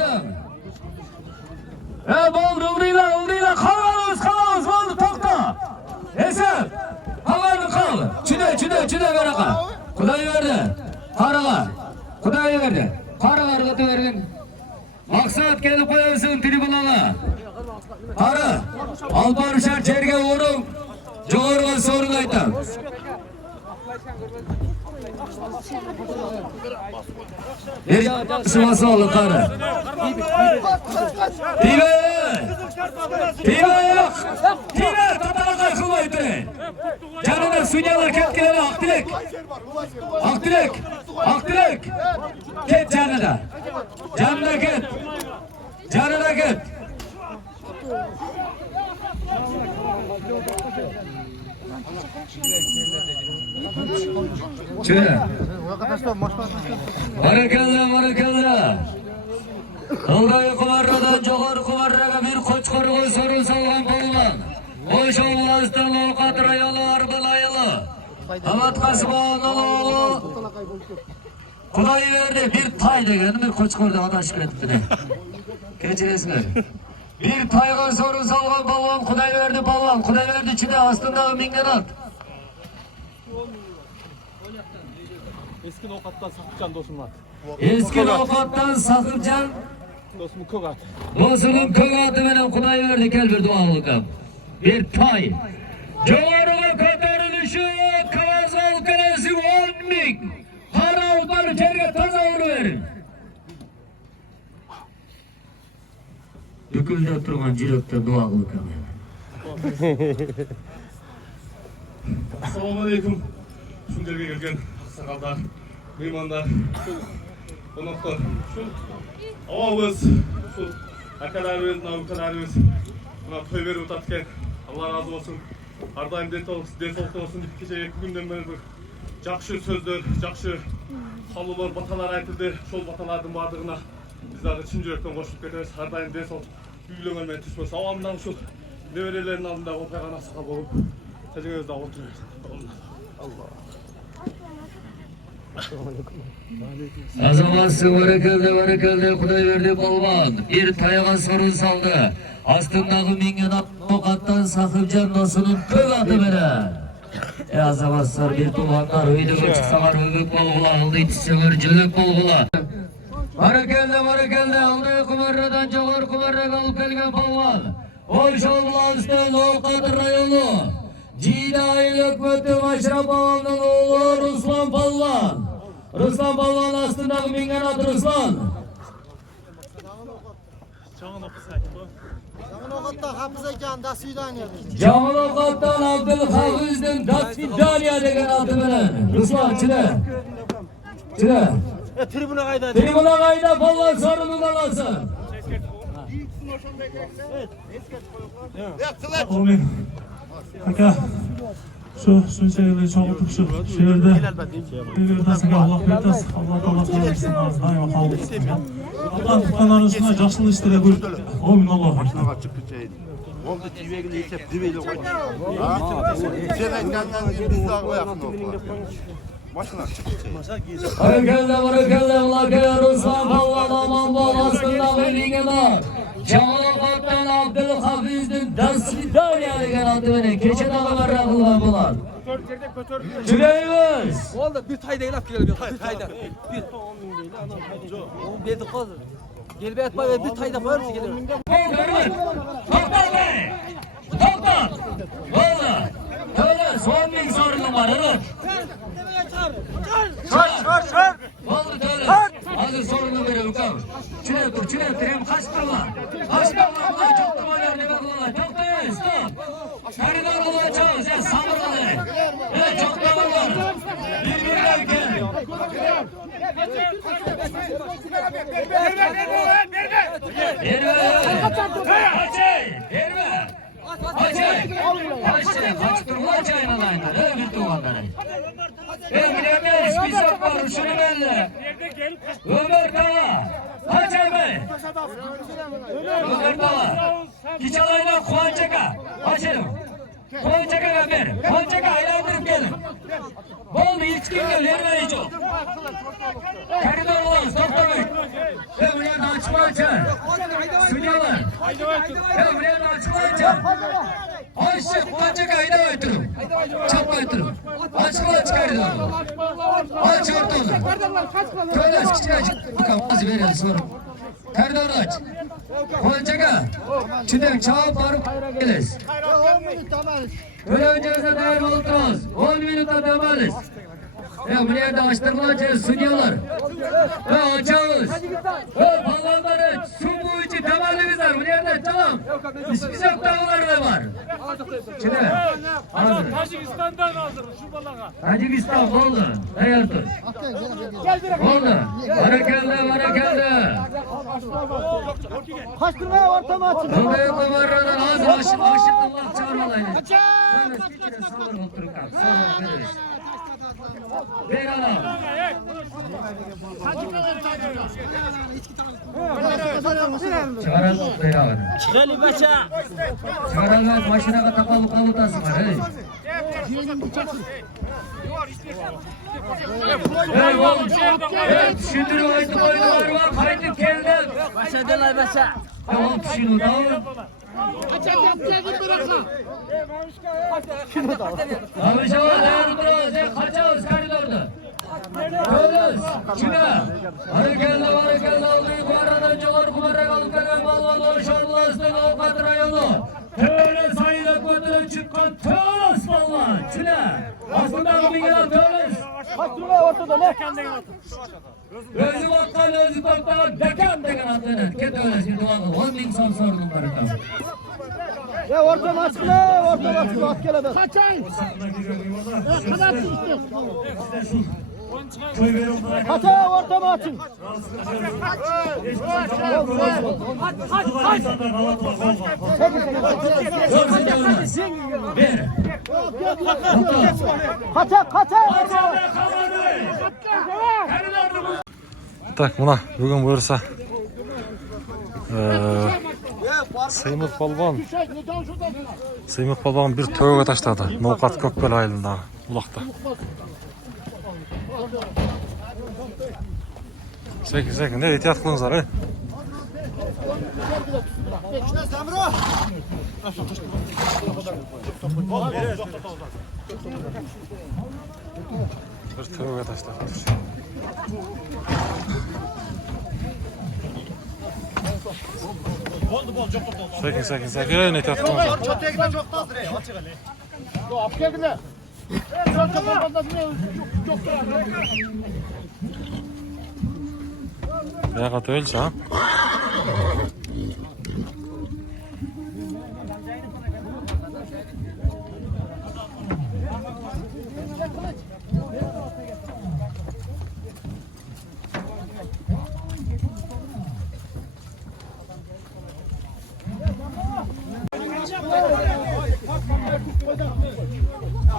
Esin. Bo'ldi, uvringlar, qalamiz, bo'ldi, to'xta. Esin. Havarni qil. Chida beraqa. Xudoy berdi. Qaraga. Xudoy berdi. Qaraga o'tavergin. Maqsad kelib qo'yasin tribunaga. Qara. Alporishar yerga o'ring. Jo'g'irga so'rib aytam. Şurası oldu karı. Tibe, tatara kaykılmaydı. Canına sünyalar ketkileri aktilek. Ket canına. Canına ket. Çöre. Barakalla. Kıldayı kumarradan joğarı kumarraga bir koçkoruğu sorun salgan bolman. Oy şovlasdan olqatıra yolu arbalayılı. Amat Kasıbağı'nın oğlu. Kuday verdi bir tay degen bir koçkorda adaşık etip ne. Geçiresler. Bir tayga sorun salgan bolman Kuday verdi bolman. Kuday verdi içinde astındağı mingen at. Eski Nokat'tan Sakıpcan dostum var. Eski Nokat'tan Sakıpcan Dostumun Kögat. Dostumun Kögat'ı benim Kuday verdi gel bir dualıkım. Bir tay. Joğarıga kotarılışı Kavazal Kalesi 10.000. Kara utanı terge taza verin. Dükülde durgan jirekte dualıkım. Assalamu alaikum. Şunlarga gelgen sakallar, mehmanlar, konaklar. Şu avamız, şu akalarımız, namukalarımız buna toy verip utatken Allah razı olsun. Her daim densolukta olsun deyip kecha 2 günden beri жақсы сөздер, жақсы қалулар, баталар айтылды. Шол баталардың бардығына біздер шын жүректен қосылып кетеміз. Her daim денсаулық үйлеңер мен түспес. Авамдан şu неберелердің алдында отырған ақсақал болып тәжіңізде отырыңыз. Azamazsın barakıldı Kuday verdi balvan. Bir tayağa sorun saldı. Astındağı mingen Nokat'tan Sakıpcan dosunun kök adı bere. Azamazsın bir tuğanlar öydüğü çıksalar ögük bolğula aldı itişseler cülük bolğula. Barakıldı aldı kumarradan çoğur kumarra kalıp gelgen balvan. Oy şovlastan Nokat rayonu. Cinayil hükmeti Maşraf Ağam'ın oğlu Ruslan Balvan. Ruslan Balvan aslında mingen adı Ruslan. Nokat'tan Hafız Ekan da Südaniya. Nokat'tan Abdülhafiz'den da Südaniya degen adı bilen. Ruslan çile. Tribuna kayda. Tribuna kayda Balvan sorunu da kalsın. Aka, şu şeyleri çoğaltıp şu şehirde birbirinden Allah berdas, Allah Taala versin, daima kaldırsın. Allah tutkanların üstüne yaşlı işlere buyur. Amin Allah'a. Oldu TV'ye geçip dibeyle koydu. Sen yandan biz daha koyakın oldu. Başına çıktı. Barakalla Laka Ruslan Balvan aman bol aslında mingen at. Nokat'tan Abdülhafiz'den Dasvidaniya degen adı beni. Keçe dağı barra kılgan bulan. Çüleyimiz. Oldu bir tay değil gelelim. Bir tayda. Bir 10.000 değil anam tayda. O dedi kız. Gel bir etme bir tayda koyarız gelelim. Tokta. Valla. Öyle son bin sorunum var evet. Çar. Oldu öyle. Hazır sorunu veriyorum kavur. Çüne hem kaçtırma. Kaçtırma çok durmalar ne bakıyorlar. Çok da yok stop. Şeriden dolayı çağız ya sabırlı. Evet çok da var. Birbirinden gel. Kaçtırma açayın alayında. Öyle bir tuğanları. Bilemeyiz biz yapalım şunu belli. Ömer Dağ. Açay Bey. Ömer Dağ. Kiç alayına Kuvancaka. Açalım. Koyunçaka ver. Koyunçaka aylandırıp gelin. Oldu hiç kim gel. Yerine hiç yok. Koridor olamaz. Doktorlayın. Ve buraya da açma açar. Sünyalar. Ve buraya da açma açar. Ayşe koyunçaka ayda oturum. Çapma oturum. Açma aç koridoru. Aç ortalığı. Böyle küçük açık. Bakalım az verelim sonra. Koridoru aç. Koyunçaka. Çiğdem çabuk varıp geliriz. Böyle öncesine dair oluruz. 10 minuta demeliz. Ve buraya da açtırılacağız sunuyorlar. Ve açıyoruz. Ve balonları su bu içi demeliyiz var. Buraya da açalım. İsmi yok dağları da var. Şimdi hazır. Tacikistan'dan hazır şu balona. Tacikistan oldu. Hayırdır. Oldu. Barakelde. Kaçtırmaya ortamı açın. Olaya komarradan az aşık Allah çağırmalayın. Böyle küçüğe salır oturup kalk. Salır veririz. Ver alalım. Çıkaralım beraber. Çıkalım başa. Çıkaralım maşına kapalı kalutası var. Hey oğlum. Evet şimdi oyunlar var. Haydi geldim. Başa delay başa. Tamam şimdi tamam. Konuşamaz, ayarlıyoruz, kaçıyoruz koridorda. Öyleyz, kime? Barakelde olduğu bu aradan çoğur kumara kalıp veren balvan oluşanlı aslan avukat rayonu. Töle sayıda götüre çıkan töles balvan, kime? Aslında bir gelen töles. Kaçtırmaya ortada ne? Özü baktan, deken atlanır. Ket öylesi duanı, 10 bin son sordum barıkam. Ya ortamı açın la, ortamı açın. At gele be. Kaçayım. Kanat işte. Kaça ortamı açın. Kaça. Так, мына бүгін бұйырса Сыймық балбан бір төгіге таштады. Ноқат Көкбел айылындағы бұлақта. Секін, не етiyat қылыңыздар, Bir tövbe taşladı. Sekin, ne tatlı mı? Çatıya giden çok da hazır ya. Açık Ali. Apke gide. Çok fazla çok Ya katı ölçü ha?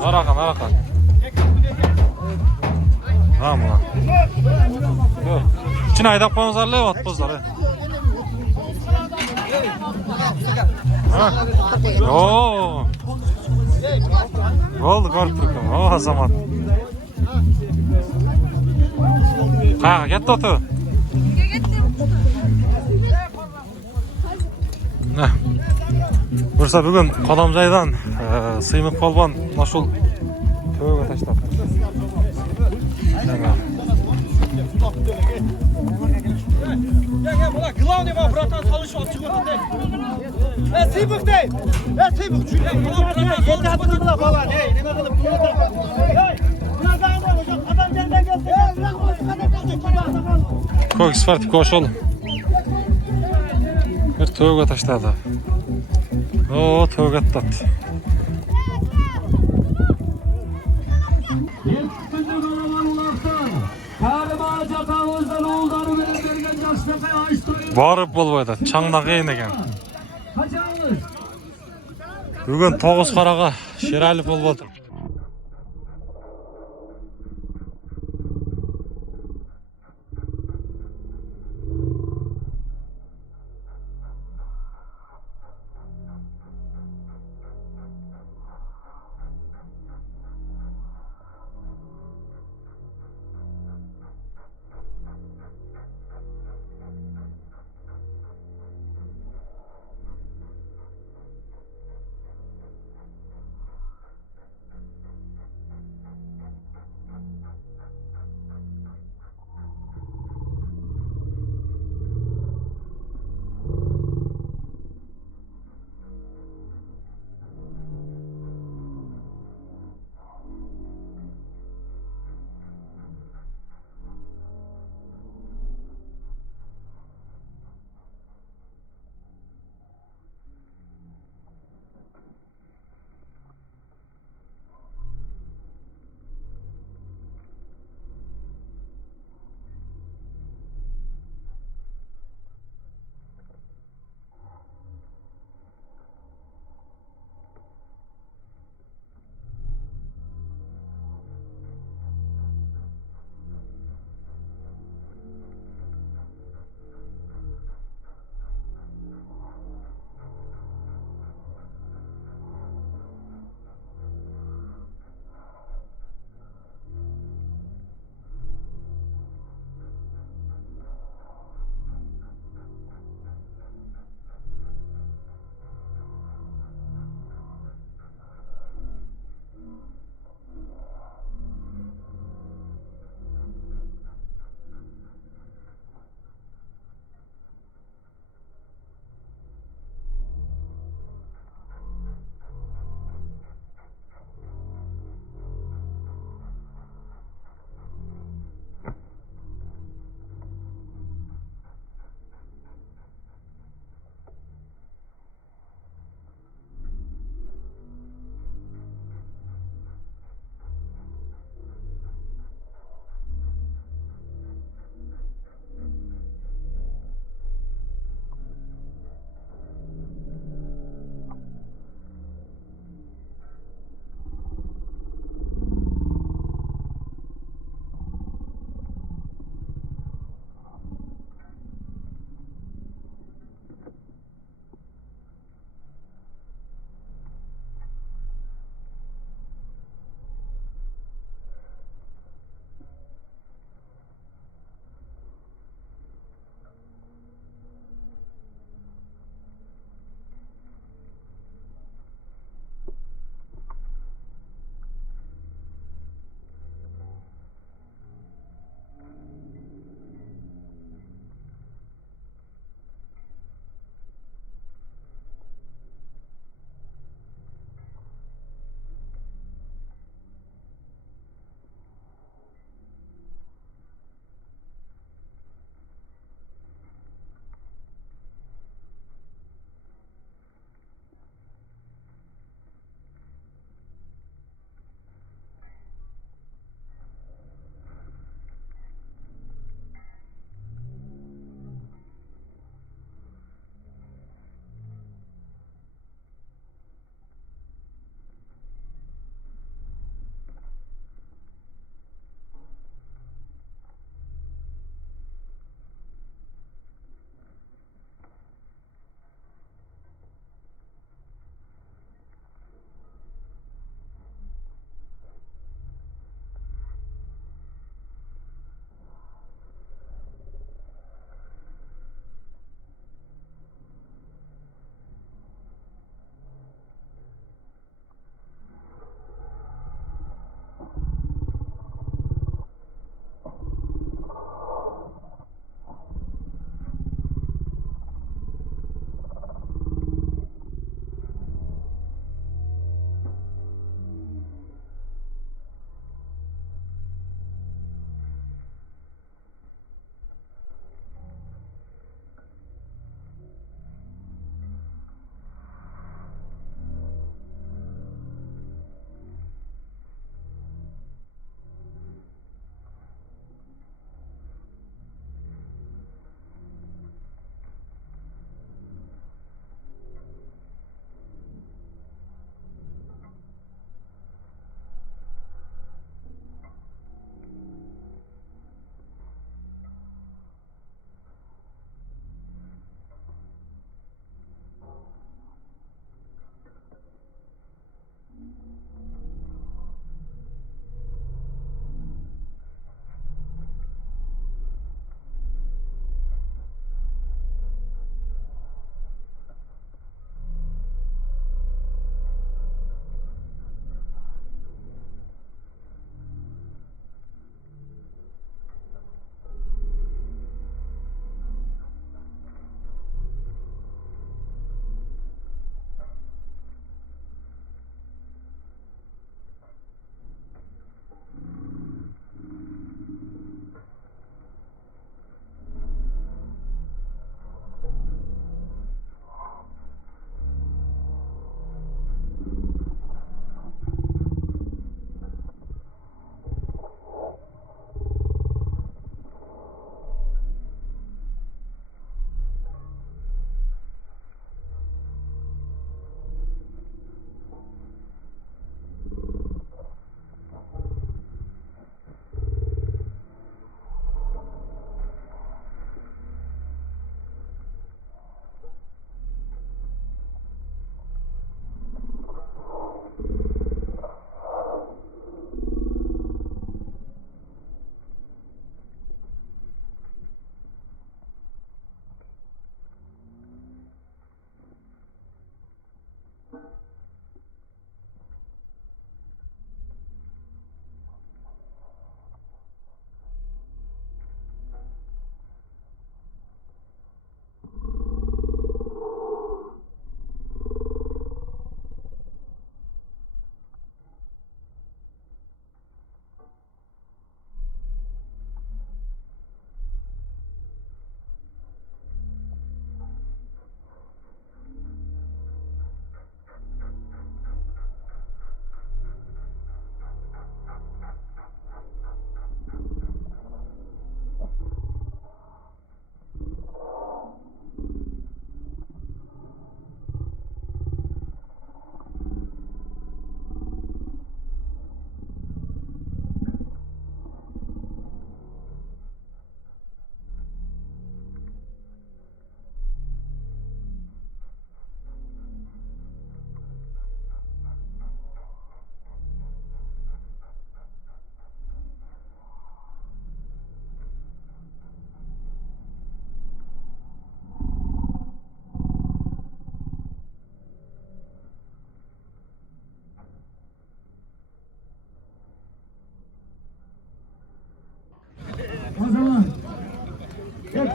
Narakan. Ha mı lan? Yok. İçine aydap koyunuzlar lev at bozlar. Yoo. Oldu korktum. O zaman. Ha, gitti otu. Ne? Bursa bugün Kodamjaydan Sıymık Balban naşul tövbe taşlar. Gel bula главный var bratan çalışıyor çıkıyor de. Sıybık de. Sıybık çünkü yolda hatırla baba ne neme kılıp adam yerden geldi. Koy sfert koş oğlum. Bir tövbe taşladı. Oo tövbe tat. Barıp bolbaydı. Çаңda kıyın eken. Bugün 9 qaraga Şerali bolboldu.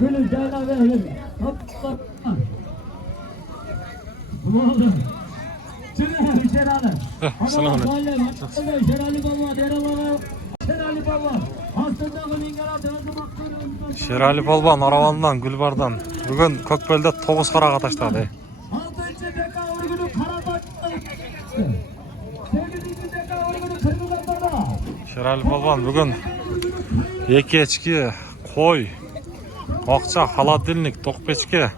Gülü cayla verir. Hop. Oldu. Şimdi Şerali. Selam aleyküm. Şerali baba, deralara. Şerali baba. Aslında Mingara döndü. Şerali Polban Aravandan, Gülbardan. Bugün Kökbel'de 9 qara qatnaşdı. Şerali Polban bugün 2 echki, qo'y, oqcha, холодильник, to'q pechka.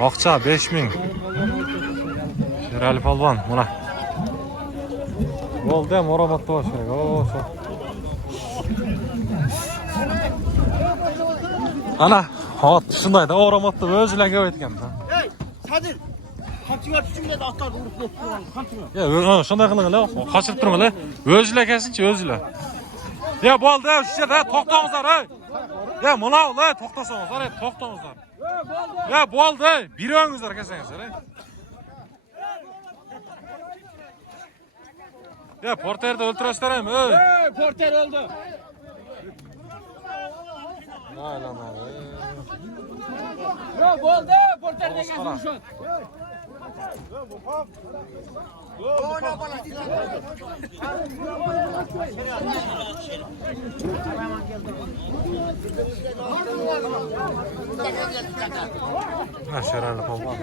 Oqcha 5000. Şerali Polban mana. Bo'ldi, muramatda bo'lish kerak. O, shu. Ana, hot shunday da o'ramatda o'zilarga aytgan. Hey, Sadir. Qanchaga tushingda otlarni urib turgan. Qanchaga? Ya, shunday qilinglar, qochib turmanglar. O'zilar kelsinchi, o'zilar. Ya, bo'ldi, shu yerda to'xtangizlar, ey. Ya, mana, to'xtasangizlar, ey, to'xtangizlar. Ya, bo'ldi, biringizlar kelsangizlar, ey. Ya, porterda o'ltirasizlarmi, ey? Hey, porter öldü. Yok oldu, porter de gelsin şu an. Ha, Şerali Polban.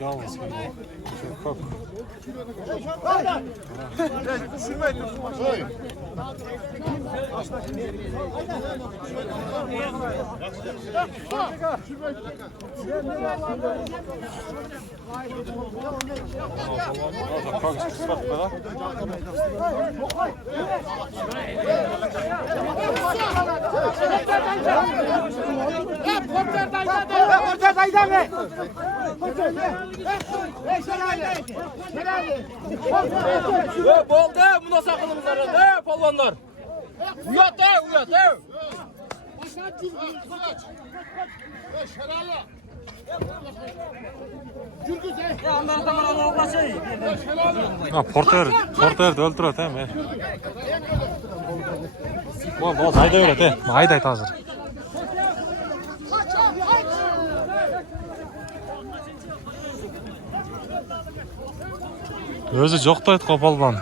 Yalnız. Çok. Porter dayda mı? Boldu, buna sakınımızlar öldü, polvanlar. Uyat, uyat. Ha, porterda o'ltiradi, Bo'ldi, haydaveradi, haydaydi hozir. O'zi jo'qtaydi Polban.